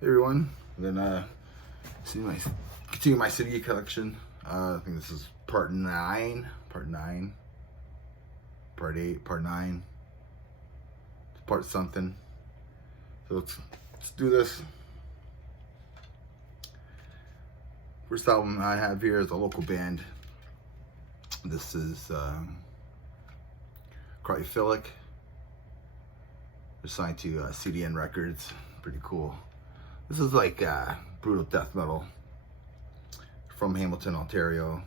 Hey everyone, I'm gonna continue my city collection. I think this is part 9, part 8, part 9, part something. So let's do this. First album I have here is a local band. This is Cryphilic. They're signed to CDN Records. Pretty cool. This is like brutal death metal from Hamilton, Ontario.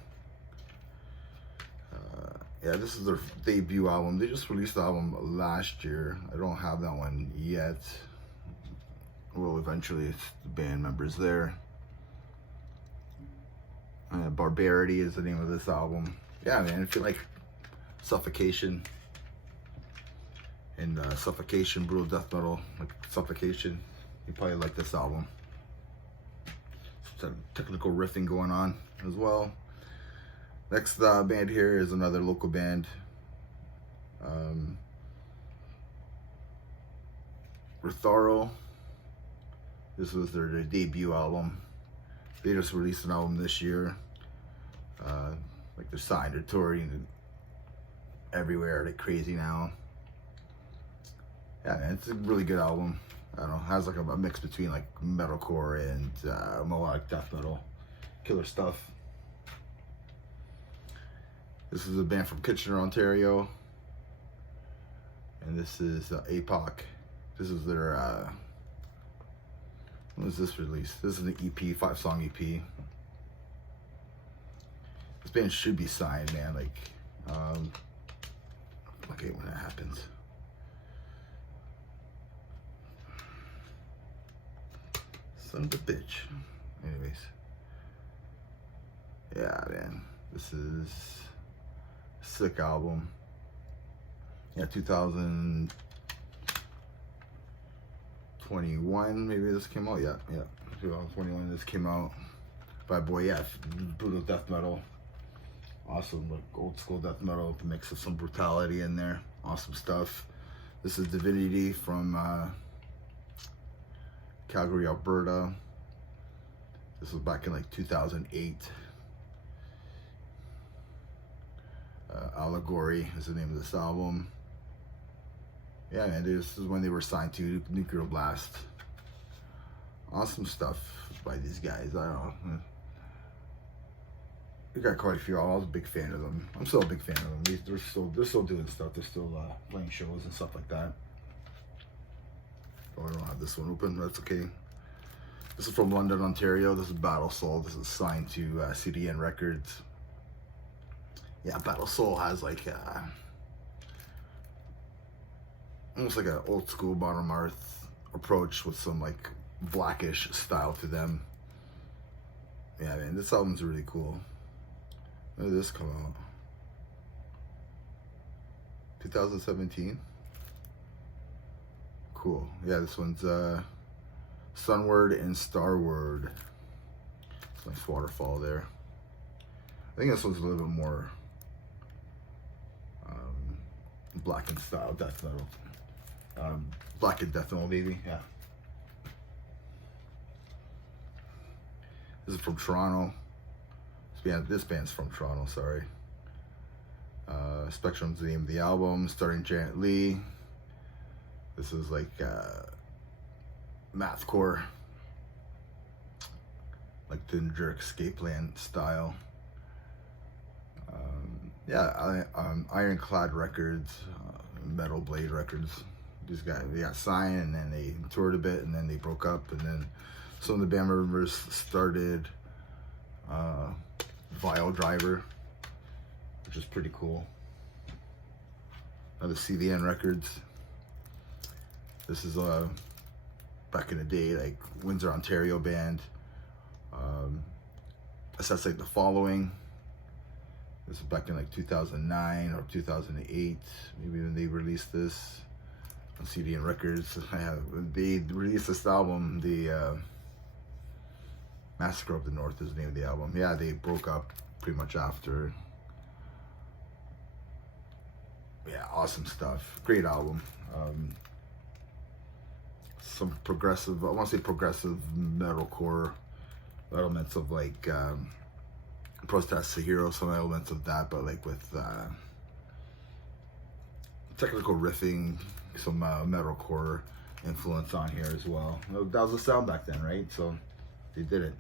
Yeah, this is their debut album. They just released the album last year. I don't have that one yet. Well, eventually, it's the band members there. Barbarity is the name of this album. Yeah, man, if you like Suffocation and Suffocation, brutal death metal, like Suffocation, you probably like this album. Some technical riffing going on as well. Next band here is another local band. Ritharo. This was their debut album. They just released an album this year. Like they're signed, they're touring everywhere like crazy now. Yeah, man, it's a really good album. I don't know, has like a mix between like metalcore and melodic death metal. Killer stuff. This is a band from Kitchener, Ontario. And this is APOC. This is their, when was this released? This is an EP, 5-song EP. This band should be signed, man. Like, okay, when that happens. Son of a bitch. Anyways. Yeah, man. This is a sick album. Yeah, 2021, maybe this came out. Yeah, 2021 this came out. But boy, yeah, brutal death metal. Awesome, like old school death metal, mix of some brutality in there. Awesome stuff. This is Divinity from Calgary, Alberta. This was back in like 2008. Allegory is the name of this album. Yeah, man, this is when they were signed to Nuclear Blast. Awesome stuff by these guys. I don't know. We got quite a few. I was a big fan of them. I'm still a big fan of them. They're still doing stuff. They're still playing shows and stuff like that. Oh, I don't have this one open. That's okay. This is from London, Ontario. This is Battle Soul. This is signed to CDN Records. Yeah, Battle Soul has like almost like an old school Bottom Earth approach with some like blackish style to them. Yeah, man, this album's really cool. When did this come out? 2017. Cool. Yeah, this one's Sunward and Starward. It's a nice waterfall there. I think this one's a little bit more blackened style death metal. Blackened death metal, maybe. Yeah. This is from Toronto. This band's from Toronto, sorry. Spectrum's the name of the album, starring Janet Lee. This is like mathcore, like Thin Jerk Escapeland style. Yeah, Ironclad Records, Metal Blade Records. These guys, they got signed and then they toured a bit and then they broke up, and then some of the band members started Vile Driver, which is pretty cool. Another CDN Records. This is back in the day, like Windsor, Ontario band. Assassinate the Following. This is back in like 2009 or 2008, maybe when they released this on CDN Records. They released this album, the Massacre of the North is the name of the album. Yeah, they broke up pretty much after. Yeah, awesome stuff. Great album. some progressive, I want to say progressive metalcore elements of like Protest Hero, some elements of that, but like with technical riffing, some metalcore influence on here as well. That was the sound back then, right? So they did it.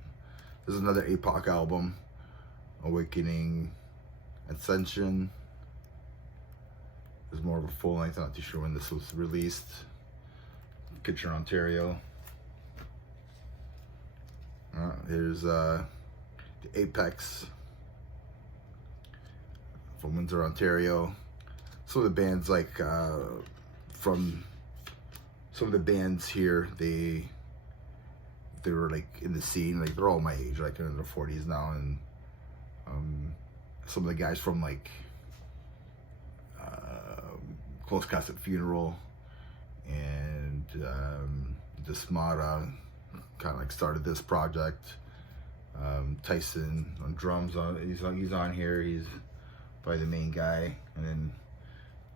This is another APOC album, Awakening Ascension. It's more of a full length. I'm not too sure when this was released. Kitchener, Ontario. Here's the Apex from Windsor, Ontario. Some of the bands like from some of the bands here, they were like in the scene, like they're all my age, like they're in their 40s now, and some of the guys from like Close Casket Funeral and Desmata kind of like started this project. Tyson on drums, he's on here. He's probably the main guy, and then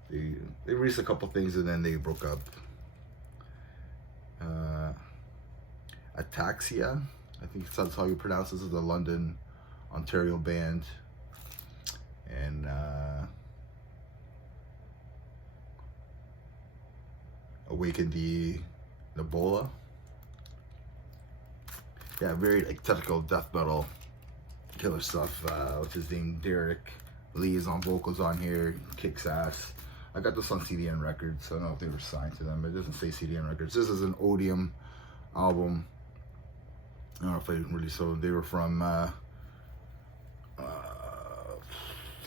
they released a couple things and then they broke up. Ataxia, I think that's how you pronounce this. Is a London, Ontario band, and Awaken the Nebola. Yeah, very like technical death metal, killer stuff. What's his name? Derek Lee is on vocals on here. Kicks ass. I got this on CDN Records, so I don't know if they were signed to them, but it doesn't say CDN Records. This is an Odium album. I don't know if I really saw. They were from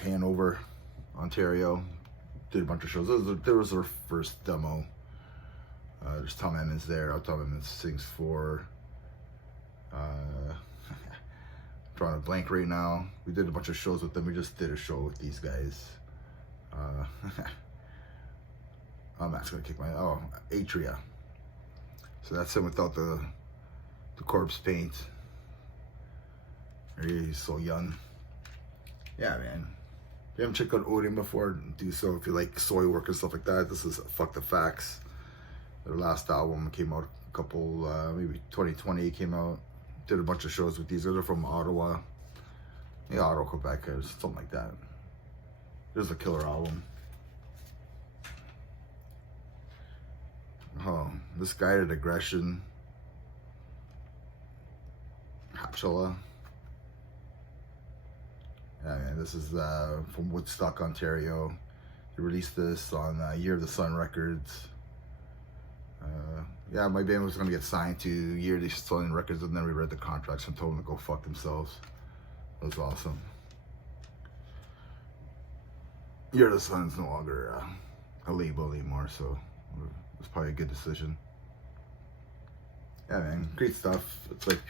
Hanover, Ontario. Did a bunch of shows. There was their first demo. There's Tom Emmons there. Tom Emmons sings for. Drawing a blank right now. We did a bunch of shows with them. We just did a show with these guys. Oh, Matt's gonna kick my. Oh, Atria. So that's him without the corpse paint. He's so young. Yeah, man. If you haven't checked out Odium before, do so. If you like soy work and stuff like that, this is Fuck the Facts. Their last album came out a couple, maybe 2020 it came out. Did a bunch of shows with these. They're from Ottawa. Yeah, Ottawa, Quebec, or something like that. There's a killer album. Oh, this Guided Aggression. Hatchella. Yeah, man, this is from Woodstock, Ontario. They released this on Year of the Sun Records. Yeah, my band was gonna get signed to Year of the Sun Records, and then we read the contracts and told them to go fuck themselves. It was awesome. Year of the Sun is no longer a label anymore, so it was probably a good decision. Yeah, man, great stuff. It's like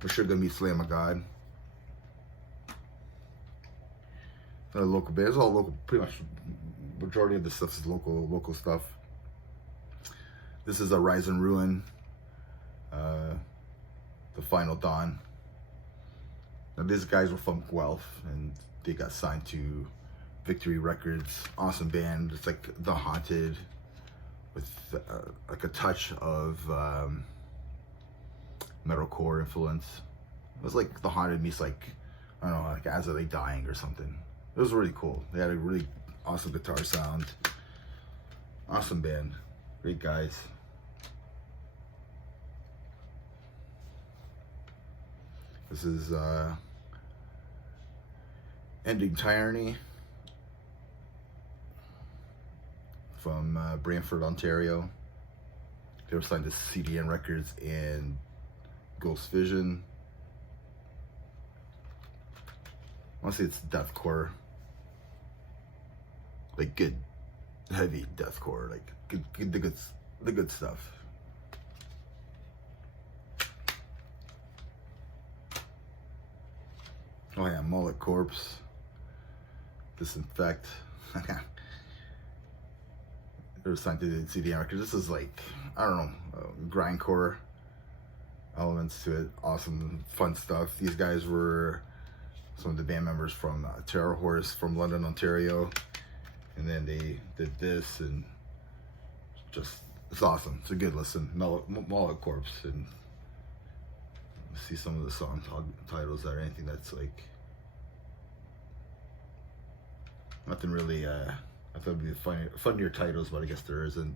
Meshuggah meets Lamb of God. Local bands, it's all local. Pretty much, majority of the stuff is local stuff. This is a Rise and Ruin, The Final Dawn. Now these guys were from Guelph and they got signed to Victory Records. Awesome band. It's like The Haunted with like a touch of metalcore influence. It was like The Haunted meets like, I don't know, like As Are They Dying or something. It was really cool. They had a really awesome guitar sound. Awesome band. Great guys. This is Ending Tyranny from Brantford, Ontario. They were signed to CDN Records and Ghost Vision. I want to say it's deathcore. Like good, heavy deathcore. Like the good stuff. Oh yeah, Mullet Corpse, Disinfect. They're signed to the CDN Records. This is like, I don't know, grindcore elements to it. Awesome, fun stuff. These guys were some of the band members from Terror Horse from London, Ontario. And then they did this and just It's awesome. It's a good listen. Mullet Corpse, and see some of the song titles or anything that's like nothing really. I thought it'd be funnier titles, but I guess there isn't.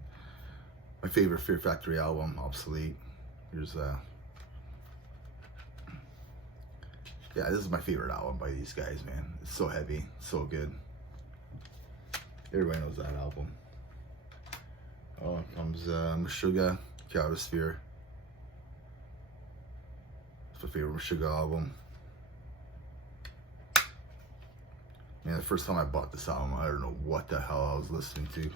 My favorite Fear Factory album, Obsolete. Here's yeah, this is my favorite album by these guys, man. It's so heavy, so good. Everybody knows that album. Oh, here comes Meshuggah, Chaotosphere. It's my favorite Meshuggah album. Man, the first time I bought this album, I don't know what the hell I was listening to.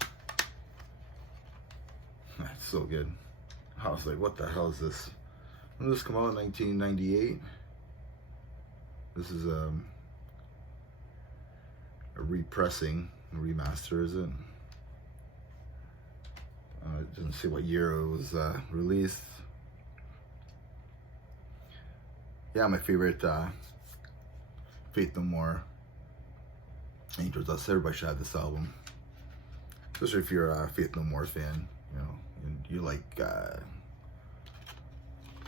That's so good. I was like, what the hell is this? When did this come out? In 1998? This is a repressing, a remaster, is it? It doesn't say what year it was released. Yeah, my favorite, Faith No More, Angels Dust. Everybody should have this album, especially if you're a Faith No More fan, you know, and you like, you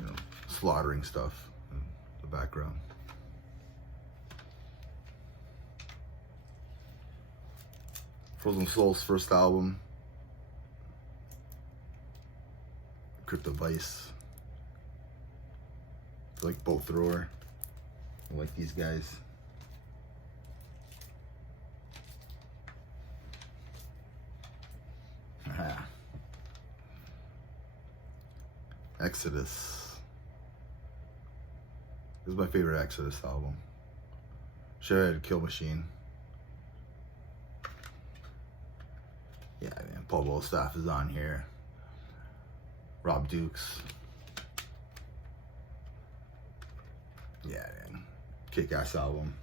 know, slaughtering stuff in the background. Frozen Soul's first album, Crypto Vice. I like Bolt Thrower. I like these guys. Exodus. This is my favorite Exodus album. Shredder Kill Machine. Yeah, man. Paul Bostaph is on here. Rob Dukes. Yeah, man. Kick-ass album.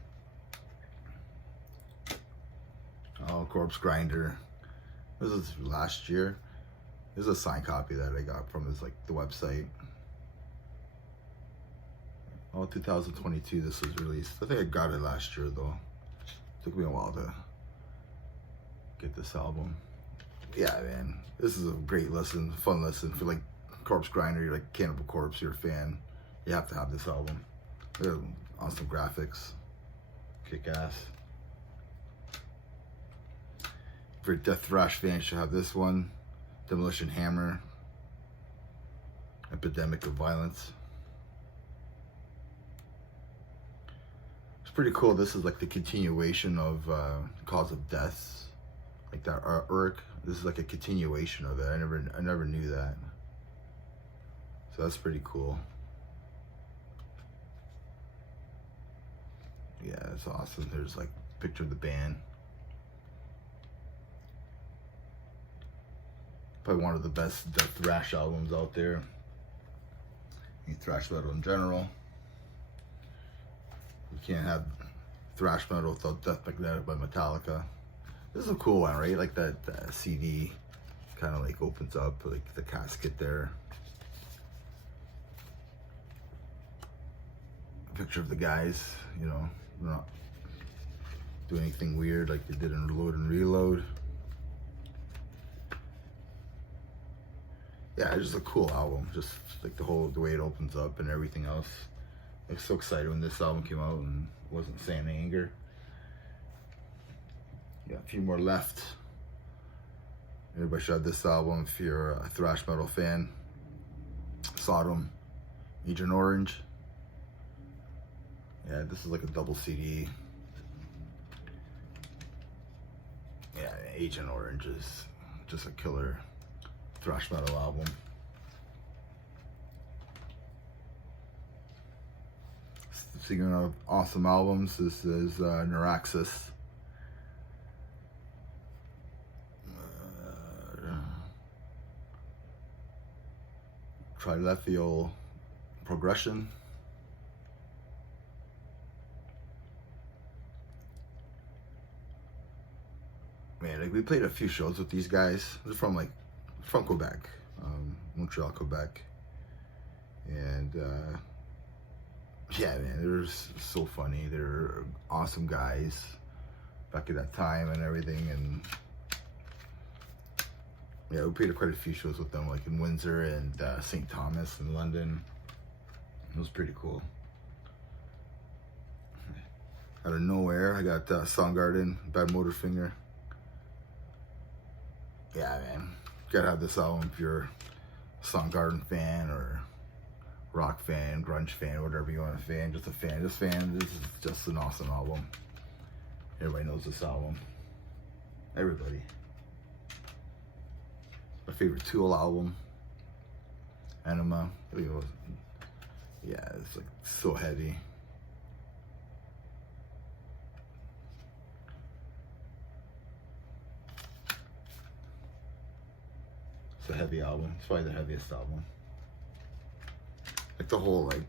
Oh, Corpse Grinder. This is last year. This is a signed copy that I got from his, like, the website. Oh, 2022 this was released. I think I got it last year though. Took me a while to get this album. Yeah, man. This is a great listen, fun listen. If you like Corpse Grinder, you're like Cannibal Corpse, you're a fan, you have to have this album. They're awesome graphics. Kick ass. If you're a Death Thrash fan, you should have this one. Demolition Hammer. Epidemic of Violence. It's pretty cool. This is like the continuation of Cause of Death. Like that artwork. This is like a continuation of it. I never knew that. So that's pretty cool. Yeah, it's awesome. There's like a picture of the band. Probably one of the best Death Thrash albums out there. Thrash metal in general. You can't have thrash metal without Death Magnetic by Metallica. This is a cool one, right? Like that CD kind of like opens up, like the casket there. A picture of the guys, you know, they're not doing anything weird like they did in Load and Reload. Yeah, it's just a cool album. Just like the way it opens up and everything else. I was so excited when this album came out and wasn't saying anger. Yeah, a few more left. Everybody should have this album if you're a thrash metal fan. Sodom, Agent Orange. Yeah, this is like a double CD. Yeah, Agent Orange is just a killer thrash metal album. Speaking of awesome albums, this is Neuraxis. Trilithial Progression. Man, like we played a few shows with these guys. They're from Quebec, Montreal, Quebec, and yeah, man, they're so funny. They're awesome guys back at that time and everything, and Yeah, we played quite a few shows with them, like in Windsor and St. Thomas in London. It was pretty cool. Out of nowhere, I got Soundgarden, Badmotorfinger. Yeah, man, you gotta have this album if you're a Soundgarden fan or rock fan, grunge fan, whatever you want to fan. Just a fan. This is just an awesome album. Everybody knows this album. Everybody. My favorite Tool album. Anima. Yeah, it's like so heavy. It's a heavy album. It's probably the heaviest album. Like the whole, like,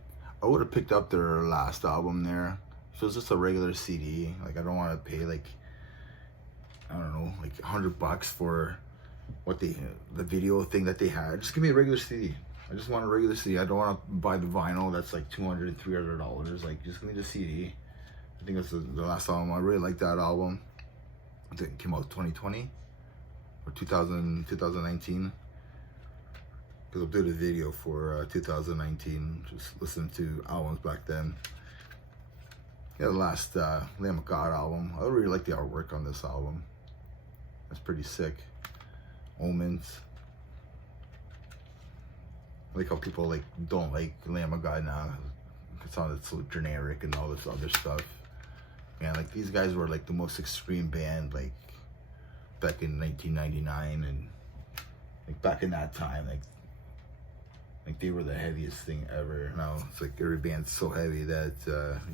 I would have picked up their last album there. If it was just a regular CD, like I don't want to pay like, I don't know, like $100 for what the video thing that they had. Just give me a regular CD. I just want a regular CD. I don't want to buy the vinyl that's like $200 and $300. Like, just give me the CD. I think that's the last album. I really like that album. I think it came out 2020 or 2019. Because I did a video for 2019, just listening to albums back then. Yeah, the last Lamb of God album. I really like the artwork on this album. That's pretty sick. Omens. I like how people like don't like Lamb of God now. It sounded so generic and all this other stuff. Man, like these guys were like the most extreme band like back in 1999 and like back in that time, like they were the heaviest thing ever. Now it's like every band's so heavy that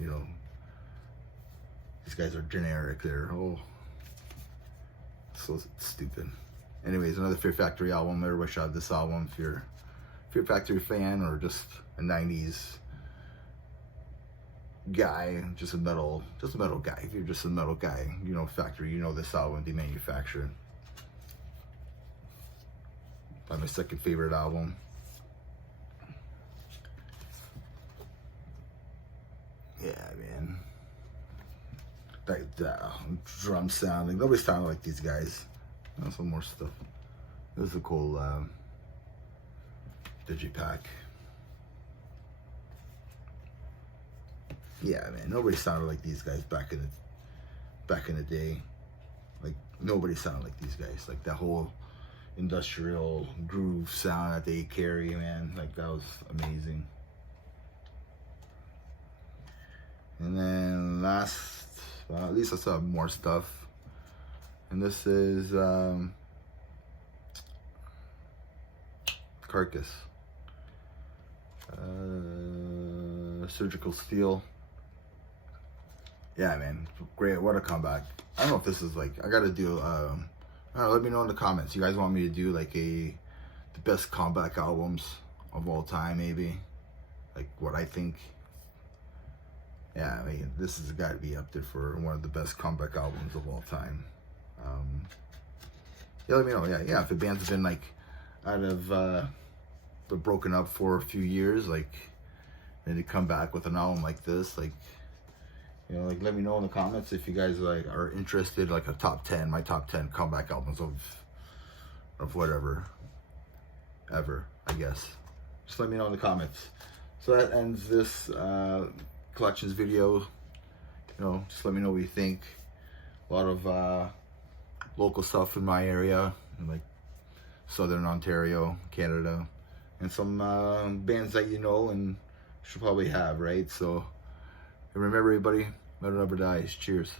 you know, these guys are generic. They're so stupid. Anyways, another Fear Factory album. Everybody should have this album if you're a Fear Factory fan or just a 90s guy, just a metal guy. If you're just a metal guy, you know Factory, you know this album they manufactured. Probably my second favorite album. Yeah, man. That drum sound, like nobody sounded like these guys. Some more stuff. This is a cool digipack. Yeah, man. Nobody sounded like these guys back in the day. Like nobody sounded like these guys. Like that whole industrial groove sound that they carry, man. Like that was amazing. And then last, at least I saw more stuff. And this is Carcass. Surgical Steel. Yeah, man, great, what a comeback. I don't know if this is like, I gotta do, I don't know, let me know in the comments. You guys want me to do like the best comeback albums of all time, maybe? Like what I think. Yeah, I mean, this has got to be up there for one of the best comeback albums of all time. Yeah, let me know. Yeah, if the band's been like out of, been broken up for a few years, like, and they come back with an album like this, like, you know, like, let me know in the comments if you guys like are interested, like a top 10, my top 10 comeback albums of whatever, ever, I guess. Just let me know in the comments. So that ends this collections video. You know, just let me know what you think. A lot of local stuff in my area, like Southern Ontario, Canada, and some bands that you know and should probably have, right? So remember, everybody, metal never dies. Cheers.